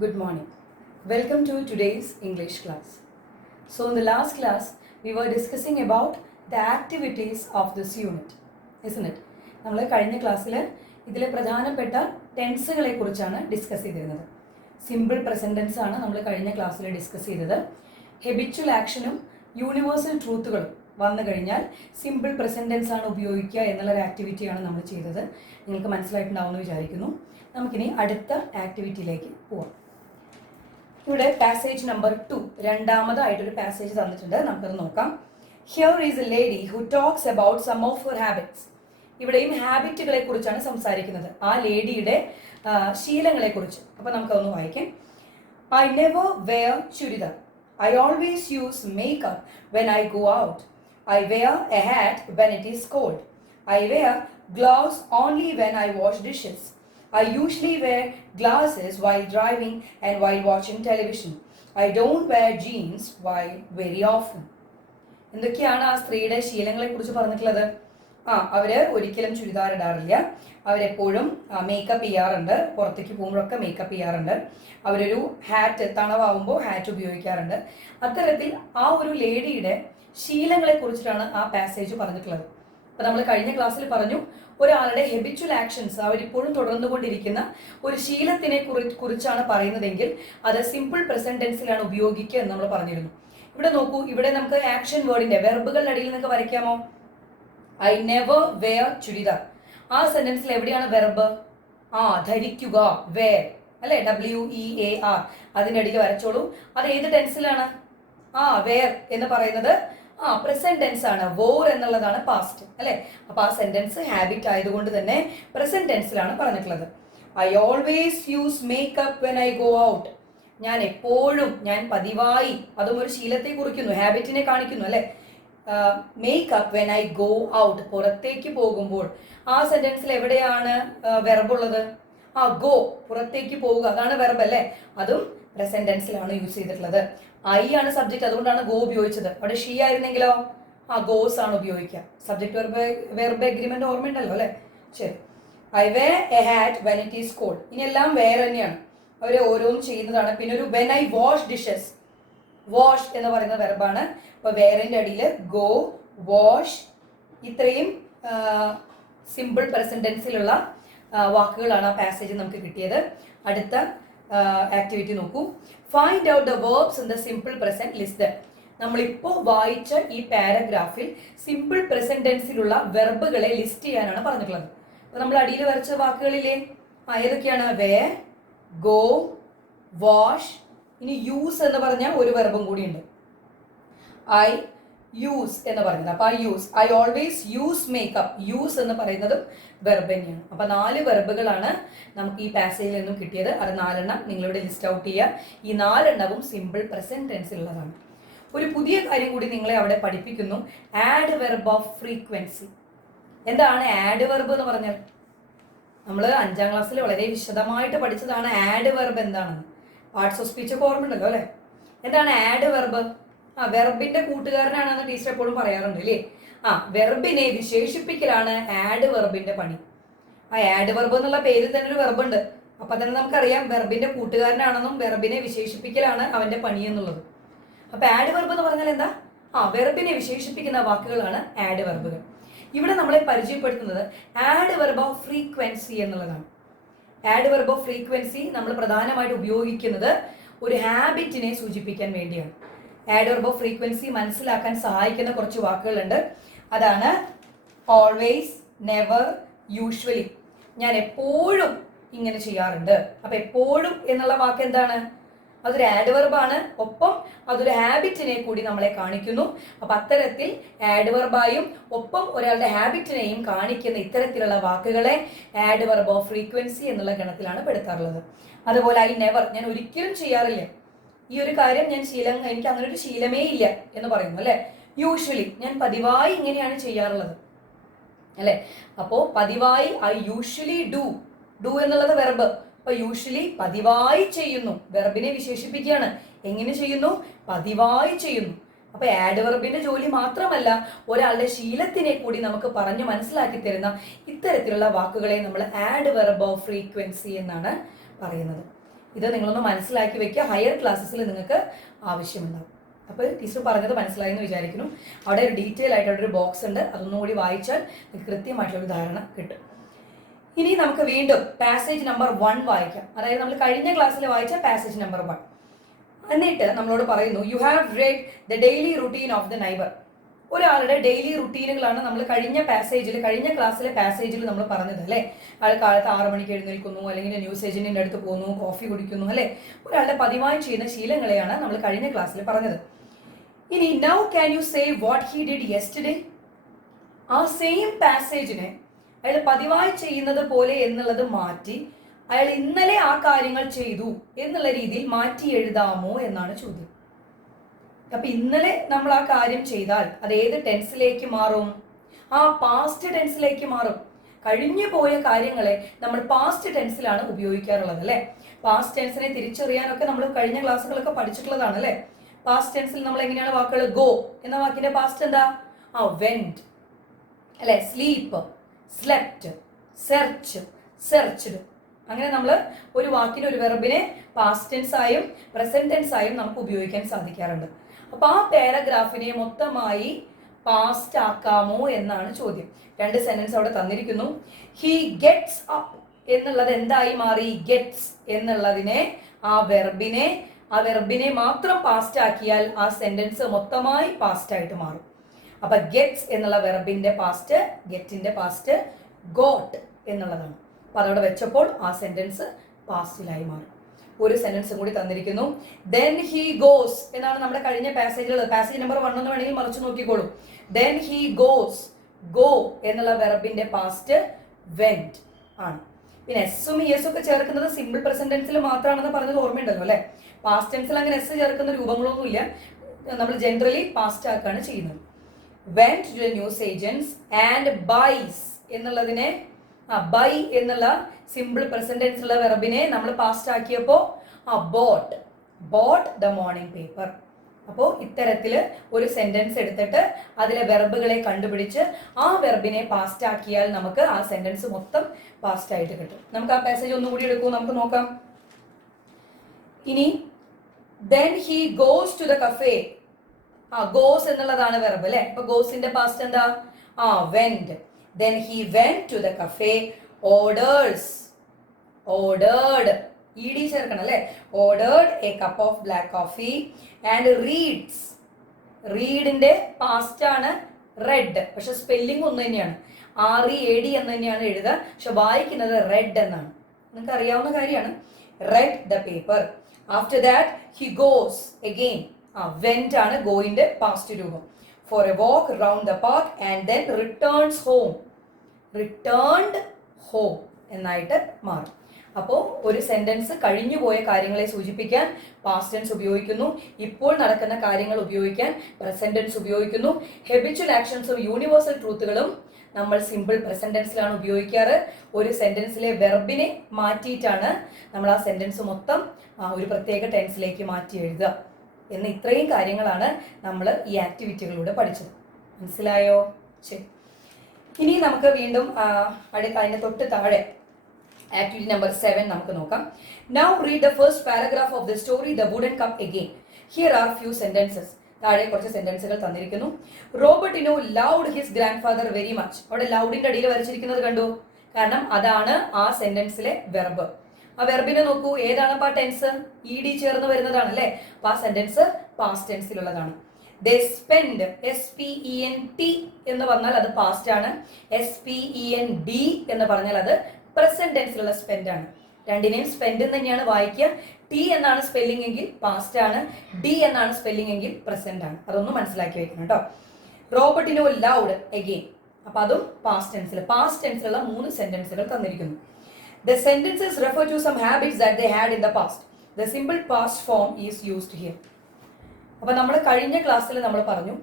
Good morning. Welcome to today's English class. So in the last class, we were discussing about the activities of this unit, isn't it? നമ്മൾ കഴിഞ്ഞ ക്ലാസ്സിൽ ഇതിലെ പ്രധാനപ്പെട്ട ടെൻസുകളെ കുറിച്ചാണ് discuss ചെയ്തിരുന്നത്. Simple present tense ആണ് നമ്മൾ കഴിഞ്ഞ ക്ലാസ്സിൽ ഡിസ്കസ് ചെയ്തത്. ഹെബിച്വൽ ആക്ഷനും യൂണിവേഴ്സൽ ട്രൂത്തുകളും വന്നു കഴിഞ്ഞാൽ സിമ്പിൾ പ്രസന്റ് ടെൻസ് ആണ് ഉപയോഗിക്കുക എന്നുള്ള ഒരു ആക്ടിവിറ്റിയാണ് നമ്മൾ ചെയ്തത്. നിങ്ങൾക്ക് മനസ്സിലായിട്ടുണ്ടാവുമെന്ന് വിചാരിക്കുന്നു. നമുക്കിനി അടുത്ത ആക്ടിവിറ്റിയിലേക്ക് പോവാം. ഇവിടെ പാസേജ് നമ്പർ 2 രണ്ടാമതായിട്ടൊരു പാസേജ് തന്നിട്ടുണ്ട്. നമുക്കത് നോക്കാം. Here is a lady who talks about some of her habits. ഇവിടെയും ഹാബിറ്റുകളെ കുറിച്ചാണ് സംസാരിക്കുന്നത്, ആ ലേഡിയുടെ ശീലങ്ങളെ കുറിച്ച്. അപ്പൊ നമുക്കതൊന്ന് വായിക്കാം. I never wear churidar. I always use makeup when I go out. I wear a hat when it is cold. I wear gloves only when I wash dishes. I usually wear glasses while driving and while watching television. I don't wear jeans while very often. എന്തൊക്കെയാണ് ആ സ്ത്രീയുടെ ശീലങ്ങളെ കുറിച്ച് പറഞ്ഞിട്ടുള്ളത്? അവര് ഒരിക്കലും ചുരിദാർ ഇടാറില്ല, അവരെപ്പോഴും makeup ചെയ്യാറുണ്ട്, പുറത്തേക്ക് പോകുമ്പോഴൊക്കെ മേക്കപ്പ് ചെയ്യാറുണ്ട്, അവരൊരു ഹാറ്റ് തണവാകുമ്പോൾ ഹാറ്റ് ഉപയോഗിക്കാറുണ്ട്. അത്തരത്തിൽ ആ ഒരു ലേഡിയുടെ ശീലങ്ങളെ കുറിച്ചിട്ടാണ് ആ പാസേജ് പറഞ്ഞിട്ടുള്ളത്. അപ്പൊ നമ്മൾ കഴിഞ്ഞ ക്ലാസ്സിൽ പറഞ്ഞു, ഒരാളുടെ ഹെബിച്വൽ ആക്ഷൻസ്, അവരിപ്പോഴും തുടർന്നുകൊണ്ടിരിക്കുന്ന ഒരു ശീലത്തിനെ കുറിച്ചാണ് പറയുന്നതെങ്കിൽ അത് സിമ്പിൾ പ്രസന്റ് ടെൻസിലാണ് ഉപയോഗിക്കുക എന്ന് നമ്മൾ പറഞ്ഞിരുന്നു. ഇവിടെ നോക്കൂ, ഇവിടെ നമുക്ക് ആക്ഷൻ വേർഡിന്റെ വെർബുകളുടെ അടിയിൽ നിങ്ങൾക്ക് വരയ്ക്കാമോ? I never wear churidar. ആ സെന്റൻസിൽ എവിടെയാണ് വെർബ്? ധരിക്കുക, വെയർ അല്ലെ, WEAR. അതിന്റെ അടിയിൽ വരച്ചോളൂ. അത് ഏത് ടെൻസിലാണ്? വെയർ എന്ന് പറയുന്നത് പ്രസന്റ് ടെൻസ് ആണ്. വോർ എന്നുള്ളതാണ് പാസ്റ്റ് അല്ലെ. അപ്പൊ ആ സെന്റൻസ് ഹാബിറ്റ് ആയതുകൊണ്ട് തന്നെ പ്രസന്റ് ടെൻസിലാണ് പറഞ്ഞിട്ടുള്ളത്. I always use makeup when I go out. ഞാൻ എപ്പോഴും, ഞാൻ പതിവായി, അതും ഒരു ശീലത്തെ കുറിക്കുന്നു, ഹാബിറ്റിനെ കാണിക്കുന്നു അല്ലെ. Makeup when I go out, പുറത്തേക്ക് പോകുമ്പോൾ. ആ സെന്റൻസിൽ എവിടെയാണ് വെർബ് ഉള്ളത്? ഗോ, പുറത്തേക്ക് പോവുക, അതാണ് വെർബ് അല്ലെ. അതും പ്രസന്റ് ടെൻസിലാണ് യൂസ് ചെയ്തിട്ടുള്ളത്. ഐ ആണ് സബ്ജക്ട്, അതുകൊണ്ടാണ് ഗോ ഉപയോഗിച്ചത്. അവിടെ ഷീ ആയിരുന്നെങ്കിലോ ഗോസ് ആണ് ഉപയോഗിക്കുക. സബ്ജക്ട് വെർബ് എഗ്രിമെന്റ് ഓർമ്മയുണ്ടല്ലോ അല്ലെ. ശരി. I wear a hat when it is cold. ഇനി എല്ലാം വേറെ തന്നെയാണ്, അവര് ഓരോന്നും ചെയ്യുന്നതാണ്. പിന്നെ ഒരു when I wash dishes. Wash എന്ന് പറയുന്ന വെർബാണ്. അപ്പൊ വേറിന്റെ അടിയിൽ ഗോ, വാഷ്, ഇത്രയും സിമ്പിൾ പ്രസന്റ് ടെൻസിലുള്ള വാക്കുകളാണ് ആ പാസേജ് നമുക്ക് കിട്ടിയത്. അടുത്ത ആക്ടിവിറ്റി നോക്കൂ. Find out the verbs in the simple present, list them. നമ്മളിപ്പോൾ വായിച്ച ഈ പാരഗ്രാഫിൽ സിമ്പിൾ പ്രസന്റ് ടെൻസിലുള്ള വെർബുകളെ ലിസ്റ്റ് ചെയ്യാനാണ് പറഞ്ഞിട്ടുള്ളത്. അപ്പൊ നമ്മൾ അടിയിൽ വരച്ച വാക്കുകളിലെ ഏതൊക്കെയാണ്? Wear, go, wash. ഇനി യൂസ് എന്ന് പറഞ്ഞ ഒരു വെർബും കൂടി ഉണ്ട്, ഐ യൂസ് എന്ന് പറയുന്നത്. അപ്പൊ I use, I always use makeup. Use എന്ന് പറയുന്നത് വെർബ് തന്നെയാണ്. അപ്പൊ 4 വെർബുകളാണ് നമുക്ക് ഈ പാസേജിൽ നിന്നും കിട്ടിയത്. അത് 4 നിങ്ങളിവിടെ ലിസ്റ്റ് ഔട്ട് ചെയ്യുക. ഈ 4 സിമ്പിൾ പ്രസന്റ് ടെൻസിലുള്ളതാണ്. ഒരു പുതിയ കാര്യം കൂടി നിങ്ങളെ അവിടെ പഠിപ്പിക്കുന്നു, ആഡ് വെർബ് ഓഫ് ഫ്രീക്വൻസി. എന്താണ് ആഡ് വെർബ് എന്ന് പറഞ്ഞാൽ? നമ്മൾ 5ാം ക്ലാസ്സിൽ വളരെ വിശദമായിട്ട് പഠിച്ചതാണ് ആഡ് വെർബ് എന്താണെന്ന്. പാർട്സ് ഓഫ് സ്പീച്ച് ഒക്കെ ഓർമ്മയുണ്ടല്ലോ അല്ലെ. എന്താണ് ആഡ് വെർബ്? വെർബിന്റെ കൂട്ടുകാരനാണെന്ന് ടീച്ചർ എപ്പോഴും പറയാറുണ്ട് അല്ലേ. വെർബിനെ വിശേഷിപ്പിക്കലാണ് ആഡ് വെർബിന്റെ പണി. ആഡ് വെർബ് എന്നുള്ള പേരിൽ തന്നെ ഒരു വെർബ് ഉണ്ട്. അപ്പൊ തന്നെ നമുക്കറിയാം വെർബിന്റെ കൂട്ടുകാരനാണെന്നും വെർബിനെ വിശേഷിപ്പിക്കലാണ് അവന്റെ പണി എന്നുള്ളത്. അപ്പൊ ആഡ് വെർബ് എന്ന് പറഞ്ഞാൽ എന്താ? വെർബിനെ വിശേഷിപ്പിക്കുന്ന വാക്കുകളാണ് ആഡ് വെർബുകൾ. ഇവിടെ നമ്മളെ പരിചയപ്പെടുത്തുന്നത് ആഡ് വെർബ് ഓഫ് ഫ്രീക്വൻസി എന്നുള്ളതാണ്. ആഡ് വെർബ് ഓഫ് ഫ്രീക്വൻസി നമ്മൾ പ്രധാനമായിട്ട് ഉപയോഗിക്കുന്നത് ഒരു ഹാബിറ്റിനെ സൂചിപ്പിക്കാൻ വേണ്ടിയാണ്. ആഡ് വെർബ് ഓഫ് ഫ്രീക്വൻസി മനസ്സിലാക്കാൻ സഹായിക്കുന്ന കുറച്ച് വാക്കുകളുണ്ട്. അതാണ് ഓൾവേസ്, നെവർ, യൂഷ്വലി. ഞാൻ എപ്പോഴും ഇങ്ങനെ ചെയ്യാറുണ്ട്. അപ്പൊ എപ്പോഴും എന്നുള്ള വാക്ക് എന്താണ്? അതൊരു ആഡ് വെർബാണ്. ഒപ്പം അതൊരു ഹാബിറ്റിനെ കൂടി നമ്മളെ കാണിക്കുന്നു. അപ്പൊ അത്തരത്തിൽ ആഡ് വെർബായും ഒപ്പം ഒരാളുടെ ഹാബിറ്റിനെയും കാണിക്കുന്ന ഇത്തരത്തിലുള്ള വാക്കുകളെ ആഡ് വെർബ് ഓഫ് ഫ്രീക്വൻസി എന്നുള്ള ഗണത്തിലാണ് പെടുത്താറുള്ളത്. അതുപോലെ ഐ നെവർ, ഞാൻ ഒരിക്കലും ചെയ്യാറില്ല, ഈ ഒരു കാര്യം ഞാൻ എനിക്ക് അങ്ങനെ ഒരു ശീലമേ ഇല്ല എന്ന് പറയുന്നു അല്ലെ. യൂഷ്വലി, ഞാൻ പതിവായി ഇങ്ങനെയാണ് ചെയ്യാറുള്ളത് അല്ലെ. അപ്പോ പതിവായി ഐ യൂഷ്വലി ഡു. ഡു എന്നുള്ളത് വെർബ്. അപ്പൊ യൂഷ്വലി പതിവായി ചെയ്യുന്നു, വെർബിനെ വിശേഷിപ്പിക്കുകയാണ്. എങ്ങനെ ചെയ്യുന്നു? പതിവായി ചെയ്യുന്നു. അപ്പൊ ആഡ് വെർബിന്റെ ജോലി മാത്രമല്ല, ഒരാളുടെ ശീലത്തിനെ കൂടി നമുക്ക് പറഞ്ഞു മനസ്സിലാക്കി തരുന്ന ഇത്തരത്തിലുള്ള വാക്കുകളെ നമ്മൾ ആഡ് വെർബ് ഓഫ് ഫ്രീക്വൻസി എന്നാണ് പറയുന്നത്. ഇത് നിങ്ങളൊന്ന് മനസ്സിലാക്കി വെക്കുക, ഹയർ ക്ലാസ്സസിൽ നിങ്ങൾക്ക് ആവശ്യമുണ്ടാവും. അപ്പോൾ ടീച്ചർ പറഞ്ഞത് മനസ്സിലായി എന്ന് വിചാരിക്കുന്നു. അവിടെ ഒരു ഡീറ്റെയിൽ ആയിട്ട് അവിടെ ഒരു ബോക്സ് ഉണ്ട്, അതൊന്നും കൂടി വായിച്ചാൽ നിങ്ങൾക്ക് കൃത്യമായിട്ടുള്ളൊരു ധാരണ കിട്ടും. ഇനി നമുക്ക് വീണ്ടും പാസേജ് നമ്പർ 1 വായിക്കാം. അതായത് നമ്മൾ കഴിഞ്ഞ ക്ലാസ്സിൽ വായിച്ച പാസേജ് നമ്പർ 1. എന്നിട്ട് നമ്മളോട് പറയുന്നു, you have red the daily routine of the neighbour. ഒരാളുടെ ഡെയിലി റുട്ടീനുകളാണ് നമ്മൾ കഴിഞ്ഞ ക്ലാസ്സിലെ പാസേജിൽ നമ്മൾ പറഞ്ഞത് അല്ലേ. അയാൾ കാലത്ത് 6 മണിക്ക് എഴുന്നേൽക്കുന്നു, അല്ലെങ്കിൽ ന്യൂസ് ഏജന്റിന്റെ അടുത്ത് പോകുന്നു, കോഫി കുടിക്കുന്നു അല്ലേ. ഒരാളുടെ പതിവായി ചെയ്യുന്ന ശീലങ്ങളെയാണ് നമ്മൾ കഴിഞ്ഞ ക്ലാസ്സിൽ പറഞ്ഞത്. ഇനി now can you say what he did yesterday. ആ സെയിം പാസേജിനെ അയാൾ പതിവായി ചെയ്യുന്നത് പോലെ എന്നുള്ളത് മാറ്റി അയാൾ ഇന്നലെ ആ കാര്യങ്ങൾ ചെയ്തു എന്നുള്ള രീതിയിൽ മാറ്റി എഴുതാമോ എന്നാണ് ചോദ്യം. അപ്പൊ ഇന്നലെ നമ്മൾ ആ കാര്യം ചെയ്താൽ അത് ഏത് ടെൻസിലേക്ക് മാറും? ആ പാസ്റ്റ് ടെൻസിലേക്ക് മാറും. കഴിഞ്ഞു പോയ കാര്യങ്ങളെ നമ്മൾ പാസ്റ്റ് ടെൻസിലാണ് ഉപയോഗിക്കാറുള്ളത് അല്ലെ. പാസ്റ്റ് ടെൻസിനെ തിരിച്ചറിയാനൊക്കെ നമ്മൾ കഴിഞ്ഞ ക്ലാസ്സുകളൊക്കെ പഠിച്ചിട്ടുള്ളതാണ് അല്ലെ. പാസ്റ്റ് ടെൻസിൽ നമ്മൾ എങ്ങനെയാണ് വാക്കുകൾ? ഗോ എന്ന വാക്കിന്റെ പാസ്റ്റ് എന്താ? വെന്റ് അല്ലെ. Sleep, slept, search, searched. അങ്ങനെ നമ്മൾ ഒരു വാക്കിന് ഒരു വെർബിനെ പാസ്റ്റ് ടെൻസ് ആയും പ്രസന്റ് ടെൻസ് ആയും നമുക്ക് ഉപയോഗിക്കാൻ സാധിക്കാറുണ്ട്. അപ്പൊ ആ പാരഗ്രാഫിനെ മൊത്തമായി പാസ്റ്റ് ആക്കാമോ എന്നാണ് ചോദ്യം. 2 സെന്റൻസ് അവിടെ തന്നിരിക്കുന്നു. ഹി ഗെറ്റ്സ് അപ്പ് എന്നുള്ളത് എന്തായി മാറി? ഗെറ്റ്സ് എന്നുള്ളതിനെ ആ വെർബിനെ മാത്രം പാസ്റ്റ് ആക്കിയാൽ ആ സെന്റൻസ് മൊത്തമായി പാസ്റ്റ് ആയിട്ട് മാറും. അപ്പൊ ഗെറ്റ്സ് എന്നുള്ള വെർബിന്റെ പാസ്റ്റ്, ഗെറ്റിന്റെ പാസ്റ്റ് ഗോട്ട് എന്നുള്ളതാണ്. അപ്പൊ അതവിടെ വെച്ചപ്പോൾ ആ സെന്റൻസ് പാസ്റ്റിലായി മാറും. ഒരു സെന്റൻസും കൂടി തന്നിരിക്കുന്നു. ദെൻ ഹി ഗോസ് എന്നാണ് നമ്മുടെ കഴിഞ്ഞ പാസേജുകൾ. പാസേജ് നമ്പർ 1 എന്ന് വേണമെങ്കിൽ മറിച്ച് നോക്കിക്കോളൂ. ദെൻ ഹി ഗോസ്, ഗോ എന്നുള്ള വെർബിന്റെ പാസ്റ്റ് വെന്റ് ആണ്. പിന്നെ എസും ഇയസും ഒക്കെ ചേർക്കുന്നത് സിമ്പിൾ പ്രസന്റ് ടെൻസിൽ മാത്രമാണെന്ന് പറഞ്ഞത് ഓർമ്മയുണ്ടല്ലോ അല്ലെ. പാസ്റ്റ് ടെൻസിൽ അങ്ങനെ എസ് ചേർക്കുന്ന രൂപങ്ങളൊന്നുമില്ല. നമ്മൾ ജനറലി പാസ്റ്റ് ആക്കാണ് ചെയ്യുന്നത്. Went to the news agents and buys എന്നുള്ളതിനെ ബൈ എന്നുള്ള സിമ്പിൾ പ്രസന്റ് ടെൻസ് ഉള്ള വെർബിനെ നമ്മൾ പാസ്റ്റ് ആക്കിയപ്പോൾ ബോട്ട് ദ മോർണിംഗ് പേപ്പർ. അപ്പോൾ ഇത്തരത്തിൽ ഒരു സെന്റൻസ് എടുത്തിട്ട് അതിലെ വെർബുകളെ കണ്ടുപിടിച്ച് ആ വെർബിനെ പാസ്റ്റ് ആക്കിയാൽ നമുക്ക് ആ സെന്റൻസ് മൊത്തം പാസ്റ്റ് ആയിട്ട് കിട്ടും. നമുക്ക് ആ പാസേജ് ഒന്നുകൂടി എടുക്കൂ, നമുക്ക് നോക്കാം. ഇനി then he goes to the cafe. Goes എന്നുള്ളതാണ് വെർബ് അല്ലെ. അപ്പൊ ഗോസിന്റെ പാസ്റ്റ് എന്താ? Went. Then he went to the cafe, ordered ed ചേർക്കണം അല്ലെ. ordered a cup of black coffee and readന്റെ പാസ്റ്റ് ആണ് റെഡ്, പക്ഷെ സ്പെല്ലിംഗ് ഒന്ന് തന്നെയാണ്. READ എന്ന് തന്നെയാണ് എഴുതുക, പക്ഷെ വായിക്കുന്നത് റെഡ് എന്നാണ്. നിങ്ങൾക്ക് അറിയാവുന്ന കാര്യമാണ്. read the paper. After that he goes again. went ആണ് ഗോയിന്റെ പാസ്റ്റ് രൂപം. for a walk around the park and then returned home എന്നായിട്ട് മാറും. അപ്പോൾ ഒരു സെന്റൻസ് കഴിഞ്ഞു പോയ കാര്യങ്ങളെ സൂചിപ്പിക്കാൻ പാസ്റ്റ് ടെൻസ് ഉപയോഗിക്കുന്നു. ഇപ്പോൾ നടക്കുന്ന കാര്യങ്ങൾ ഉപയോഗിക്കാൻ പ്രസന്റ് ടെൻസ് ഉപയോഗിക്കുന്നു. ഹെബിച്വൽ ആക്ഷൻസും യൂണിവേഴ്സൽ ട്രൂത്തുകളും നമ്മൾ സിമ്പിൾ പ്രസന്റ് ടെൻസിലാണ് ഉപയോഗിക്കാറ്. ഒരു സെന്റൻസിലെ വെർബിനെ മാറ്റിയിട്ടാണ് നമ്മൾ ആ സെന്റൻസ് മൊത്തം ഒരു പ്രത്യേക ടെൻസിലേക്ക് മാറ്റി എഴുതുക. എന്ന് ഇത്രയും കാര്യങ്ങളാണ് നമ്മൾ ഈ ആക്ടിവിറ്റികളിലൂടെ പഠിച്ചത്. മനസ്സിലായോ? ശരി. ഇനി നമുക്ക് വീണ്ടും അതിന്റെ തൊട്ട് താഴെ ആക്ടിവിറ്റി നമ്പർ 7 നമുക്ക് നോക്കാം. Now read the first paragraph of the story the wooden cup again. Here are few sentences. താഴെ കുറച്ച് സെന്റൻസുകൾ തന്നിരിക്കുന്നു. Robertino loved his grandfather very much. അവിടെ ലൗഡിന്റെ അടിയിൽ വരച്ചിരിക്കുന്നത് കണ്ടു, കാരണം അതാണ് ആ സെന്റൻസിലെ വെർബ്. ആ വെർബിനെ നോക്കൂ, ഏതാണ് ആ ടെൻസ്? ED ചേർന്ന് വരുന്നതാണ് അല്ലെ. അപ്പൊ ആ സെന്റൻസ് പാസ്റ്റ് ടെൻസിലുള്ളതാണ്. They spend, SPENT എന്ന് പറഞ്ഞാൽ അത് പാസ്റ്റ് ആണ്. SPEND എന്ന് പറഞ്ഞാൽ അത് പ്രസന്റ് ടെൻസിലുള്ള സ്പെൻഡ് ആണ്. രണ്ടിനെയും സ്പെൻഡ് തന്നെയാണ് വായിക്കുക. T എന്നാണ് സ്പെല്ലിംഗ് എങ്കിൽ പാസ്റ്റ് ആണ്, D എന്നാണ് സ്പെല്ലിംഗ് എങ്കിൽ പ്രസന്റ് ആണ്. അതൊന്നും മനസ്സിലാക്കി വെക്കണം കേട്ടോ. റോബർട്ടിനോ ലൗഡ് അഗെയിൻ, അപ്പൊ അതും പാസ്റ്റ് ടെൻസിലുള്ള 3 സെന്റൻസുകൾ തന്നിരിക്കുന്നു. The sentences refer to some habits that they had in the past. The simple past form is used here. അപ്പൊ നമ്മൾ കഴിഞ്ഞ ക്ലാസ്സിൽ നമ്മൾ പറഞ്ഞു,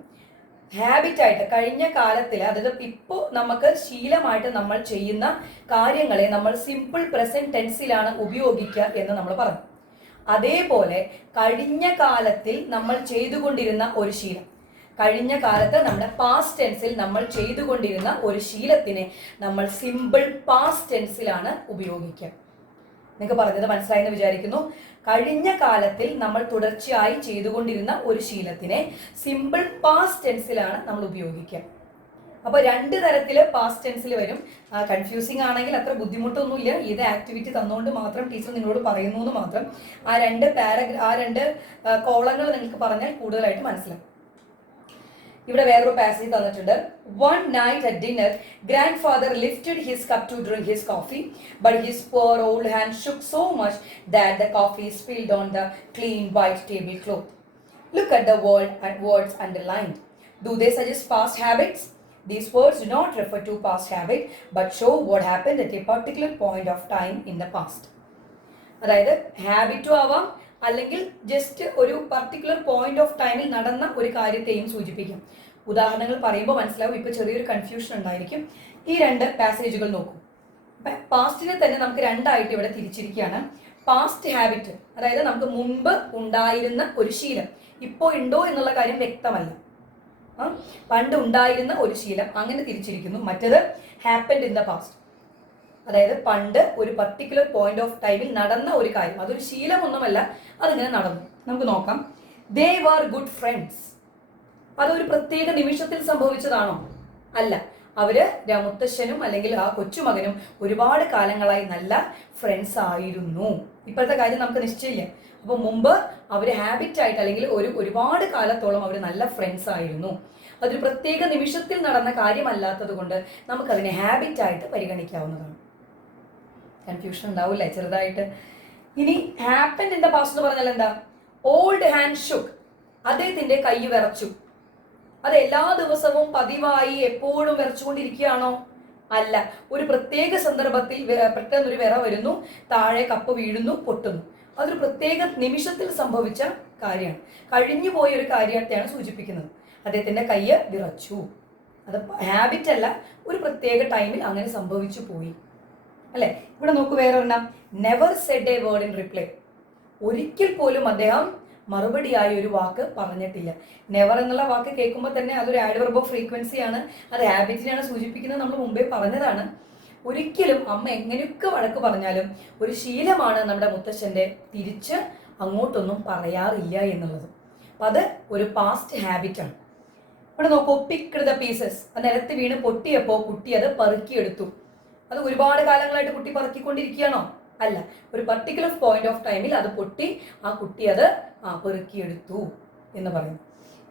ഹാബിറ്റ് ആയിട്ട് കഴിഞ്ഞ കാലത്തിൽ, അതായത് ഇപ്പോൾ നമുക്ക് ശീലമായിട്ട് നമ്മൾ ചെയ്യുന്ന കാര്യങ്ങളെ നമ്മൾ സിമ്പിൾ പ്രസന്റ് ടെൻസിലാണ് ഉപയോഗിക്കുക എന്ന് നമ്മൾ പറഞ്ഞു. അതേപോലെ കഴിഞ്ഞ കാലത്തിൽ നമ്മൾ ചെയ്തുകൊണ്ടിരുന്ന ഒരു ശീലം, കഴിഞ്ഞ കാലത്ത് നമ്മുടെ പാസ്റ്റ് ടെൻസിൽ നമ്മൾ ചെയ്തുകൊണ്ടിരുന്ന ഒരു ശീലത്തിനെ നമ്മൾ സിമ്പിൾ പാസ്റ്റ് ടെൻസിലാണ് ഉപയോഗിക്കുക. നിങ്ങൾക്ക് പറഞ്ഞത് മനസ്സിലായെന്ന് വിചാരിക്കുന്നു. കഴിഞ്ഞ കാലത്തിൽ നമ്മൾ തുടർച്ചയായി ചെയ്തുകൊണ്ടിരുന്ന ഒരു ശീലത്തിനെ സിമ്പിൾ പാസ്റ്റ് ടെൻസിലാണ് നമ്മൾ ഉപയോഗിക്കുക. അപ്പൊ രണ്ട് തരത്തില് പാസ്റ്റ് ടെൻസിൽ വരും. കൺഫ്യൂസിങ് ആണെങ്കിൽ അത്ര ബുദ്ധിമുട്ടൊന്നുമില്ല. ഇത് ആക്ടിവിറ്റി തന്നുകൊണ്ട് മാത്രം ടീച്ചർ നിങ്ങളോട് പറയുന്നു എന്ന് മാത്രം. ആ രണ്ട് കോളങ്ങൾ നിങ്ങൾക്ക് പറഞ്ഞാൽ കൂടുതലായിട്ട് മനസ്സിലാവും. ഇവിടെ വേറൊരു പാസേജ് തന്നിട്ടുണ്ട്. One night at dinner, grandfather lifted his cup to drink his coffee, but his poor old hand shook so much that the coffee spilled on the clean white tablecloth. Look at the words underlined. Do they suggest past habits? These words do not refer to past habit, but show what happened at a particular point of time in the past. അതായത് ഹാബിറ്റും ആവാം, അല്ലെങ്കിൽ just ഒരു particular point of ടൈമിൽ നടന്ന ഒരു കാര്യത്തെയും സൂചിപ്പിക്കും. ഉദാഹരണങ്ങൾ പറയുമ്പോൾ മനസ്സിലാവും. ഇപ്പൊ ചെറിയൊരു കൺഫ്യൂഷൻ ഉണ്ടായിരിക്കും. ഈ രണ്ട് പാസേജുകൾ നോക്കൂ. പാസ്റ്റിനെ തന്നെ നമുക്ക് രണ്ടായിട്ട് ഇവിടെ തിരിച്ചിരിക്കുകയാണ്. പാസ്റ്റ് ഹാബിറ്റ്, അതായത് നമുക്ക് മുൻപ് ഉണ്ടായിരുന്ന ഒരു ശീലം, ഇപ്പോൾ ഉണ്ടോ എന്നുള്ള കാര്യം വ്യക്തമല്ല. പണ്ട് ഉണ്ടായിരുന്ന ഒരു ശീലം അങ്ങനെ തിരിച്ചിരിക്കുന്നു. മറ്റേത് ഹാപ്പൻഡ് ഇൻ ദ പാസ്റ്റ്, അതായത് പണ്ട് ഒരു പർട്ടിക്കുലർ പോയിന്റ് ഓഫ് ടൈമിൽ നടന്ന ഒരു കാര്യം, അതൊരു ശീലമൊന്നുമല്ല, അതിങ്ങനെ നടന്നു. നമുക്ക് നോക്കാം. ദേ വർ ഗുഡ് ഫ്രണ്ട്സ്. അതൊരു പ്രത്യേക നിമിഷത്തിൽ സംഭവിച്ചതാണോ? അല്ല. അവര് മുത്തശ്ശനും അല്ലെങ്കിൽ ആ കൊച്ചുമകനും ഒരുപാട് കാലങ്ങളായി നല്ല ഫ്രണ്ട്സ് ആയിരുന്നു. ഇപ്പോഴത്തെ കാര്യം നമുക്ക് നിശ്ചയില്ല. അപ്പൊ മുമ്പ് അവര് ഹാബിറ്റ് ആയിട്ട് അല്ലെങ്കിൽ ഒരുപാട് കാലത്തോളം അവർ നല്ല ഫ്രണ്ട്സ് ആയിരുന്നു. അതൊരു പ്രത്യേക നിമിഷത്തിൽ നടന്ന കാര്യമല്ലാത്തത് കൊണ്ട് നമുക്കതിനെ ഹാബിറ്റ് ആയിട്ട് പരിഗണിക്കാവുന്നതാണ്. കൺഫ്യൂഷൻ ഉണ്ടാവില്ലേ ചെറുതായിട്ട്? ഇനി ഹാപ്പൻഡ് ഇൻ ദ പാസ്റ്റ് എന്ന് പറഞ്ഞാൽ എന്താ? ഓൾഡ് ഹാൻഡ് ഷുക്ക്, അദ്ദേഹത്തിന്റെ കൈ വിറച്ചു. അത് എല്ലാ ദിവസവും പതിവായി എപ്പോഴും വിറച്ചുകൊണ്ടിരിക്കുകയാണോ? അല്ല. ഒരു പ്രത്യേക സന്ദർഭത്തിൽ പെട്ടെന്നൊരു വിറ വരുന്നു, താഴെ കപ്പ് വീഴുന്നു, പൊട്ടുന്നു. അതൊരു പ്രത്യേക നിമിഷത്തിൽ സംഭവിച്ച കാര്യമാണ്. കഴിഞ്ഞു പോയ ഒരു കാര്യത്തെയാണ് സൂചിപ്പിക്കുന്നത്. അദ്ദേഹത്തിന്റെ കൈ വിറച്ചു. അത് ഹാബിറ്റ് അല്ല, ഒരു പ്രത്യേക ടൈമിൽ അങ്ങനെ സംഭവിച്ചു പോയി. അല്ലെ? ഇവിടെ നോക്കൂ, വേറൊരെണ്ണം. Never said a word in reply. ഒരിക്കൽ പോലും അദ്ദേഹം മറുപടിയായി ഒരു വാക്ക് പറഞ്ഞിട്ടില്ല. നെവർ എന്നുള്ള വാക്ക് കേൾക്കുമ്പോൾ തന്നെ അതൊരു ആഡ്വർബ് ഓഫ് ഫ്രീക്വൻസി ആണ്. അത് ഹാബിറ്റിനെയാണ് സൂചിപ്പിക്കുന്നത്. നമ്മൾ മുമ്പേ പറഞ്ഞതാണ്. ഒരിക്കലും അമ്മ എങ്ങനെയൊക്കെ വഴക്ക് പറഞ്ഞാലും ഒരു ശീലമാണ് നമ്മുടെ മുത്തശ്ശന്റെ തിരിച്ച് അങ്ങോട്ടൊന്നും പറയാറില്ല എന്നുള്ളത്. അപ്പൊ അത് ഒരു പാസ്റ്റ് ഹാബിറ്റാണ്. ഇവിടെ നോക്കൂ, പിക്ക് ദ പീസസ്. അത് നിലത്ത് വീണ് പൊട്ടിയപ്പോ കുട്ടി അത് പെറുക്കിയെടുത്തു. അത് ഒരുപാട് കാലങ്ങളായിട്ട് കുട്ടി പെറുക്കിക്കൊണ്ടിരിക്കുകയാണോ? അല്ല. ഒരു പർട്ടിക്കുലർ പോയിന്റ് ഓഫ് ടൈമിൽ അത് പൊട്ടി ആ കുട്ടി അത് പെറുക്കിയെടുത്തു എന്ന് പറയുന്നു.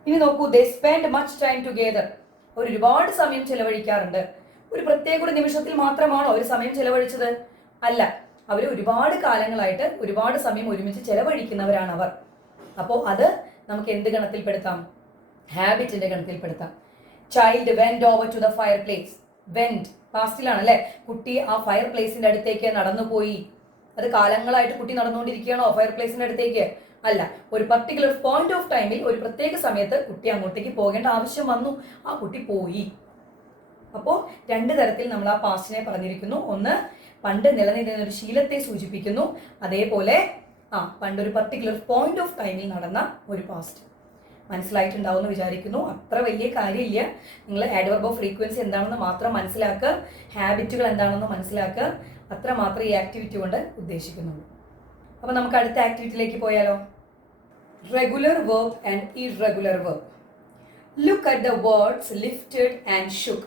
ഇനി നോക്കൂ, they spend much time together. അവർ ഒരുപാട് സമയം ചെലവഴിക്കാറുണ്ട്. ഒരു പ്രത്യേക ഒരു നിമിഷത്തിൽ മാത്രമാണോ അവർ സമയം ചെലവഴിച്ചത്? അല്ല. അവർ ഒരുപാട് കാലങ്ങളായിട്ട് ഒരുപാട് സമയം ഒരുമിച്ച് ചെലവഴിക്കുന്നവരാണ് അവർ. അപ്പോൾ അത് നമുക്ക് എന്ത് ഗണത്തിൽപ്പെടുത്താം? ഹാബിറ്റിന്റെ ഗണത്തിൽപ്പെടുത്താം. Child went over to the fireplace. Went പാസ്റ്റിലാണ് അല്ലെ? കുട്ടി ആ ഫയർ പ്ലേസിന്റെ അടുത്തേക്ക് നടന്നുപോയി. അത് കാലങ്ങളായിട്ട് കുട്ടി നടന്നുകൊണ്ടിരിക്കുകയാണോ ഫയർ പ്ലേസിന്റെ അടുത്തേക്ക്? അല്ല. ഒരു പർട്ടിക്കുലർ പോയിന്റ് ഓഫ് ടൈമിൽ ഒരു പ്രത്യേക സമയത്ത് കുട്ടി അങ്ങോട്ടേക്ക് പോകേണ്ട ആവശ്യം വന്നു, ആ കുട്ടി പോയി. അപ്പോൾ രണ്ട് തരത്തിൽ നമ്മൾ ആ പാസ്റ്റിനെ പറഞ്ഞിരിക്കുന്നു. ഒന്ന് പണ്ട് നിലനിന്നിരുന്ന ഒരു ശീലത്തെ സൂചിപ്പിക്കുന്നു. അതേപോലെ പണ്ടൊരു പർട്ടിക്കുലർ പോയിന്റ് ഓഫ് ടൈമിൽ നടന്ന ഒരു പാസ്റ്റ്. മനസ്സിലായിട്ടുണ്ടാവും എന്ന് വിചാരിക്കുന്നു. അത്ര വലിയ കാര്യമില്ല. നിങ്ങൾ ആഡ്വർബ് ഓഫ് ഫ്രീക്വൻസി എന്താണെന്ന് മാത്രം മനസ്സിലാക്കുക, ഹാബിറ്റുകൾ എന്താണെന്ന് മനസ്സിലാക്കുക. അത്ര മാത്രം ഈ ആക്ടിവിറ്റി കൊണ്ട് ഉദ്ദേശിക്കുന്നുള്ളൂ. അപ്പൊ നമുക്ക് അടുത്ത ആക്ടിവിറ്റിയിലേക്ക് പോയാലോ? Regular verb and irregular verb. Look at the words lifted and shook.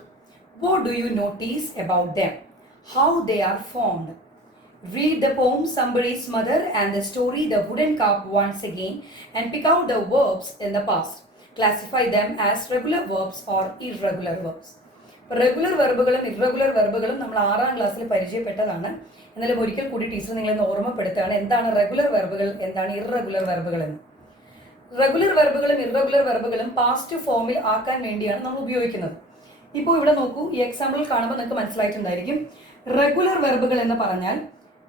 What do you notice about them? How they are formed? Read the poem Somebody's Mother and the story The Wooden Cup once again and pick out the verbs in the past. Classify them as regular verbs or irregular verbs. Regular വെർബുകളും irregular വെർബുകളും നമ്മൾ 6ാം ക്ലാസ്സിൽ പരിചയപ്പെട്ടതാണ്. എന്നാലും ഒരിക്കൽ കൂടി teacher നിങ്ങളെ ഓർമ്മപ്പെടുത്തുകയാണ് എന്താണ് റെഗുലർ വെർബുകൾ, എന്താണ് ഇറഗുലർ വെർബുകൾ എന്ന്. റെഗുലർ വെർബുകളും ഇറഗുലർ വെർബുകളും പാസ്റ്റ് ഫോമിൽ ആക്കാൻ വേണ്ടിയാണ് നമ്മൾ ഉപയോഗിക്കുന്നത്. ഇപ്പോൾ ഇവിടെ നോക്കൂ, ഈ എക്സാമ്പിൾ കാണുമ്പോൾ നിങ്ങൾക്ക് മനസ്സിലായിട്ടുണ്ടായിരിക്കും. റെഗുലർ വെർബുകൾ എന്ന് പറഞ്ഞാൽ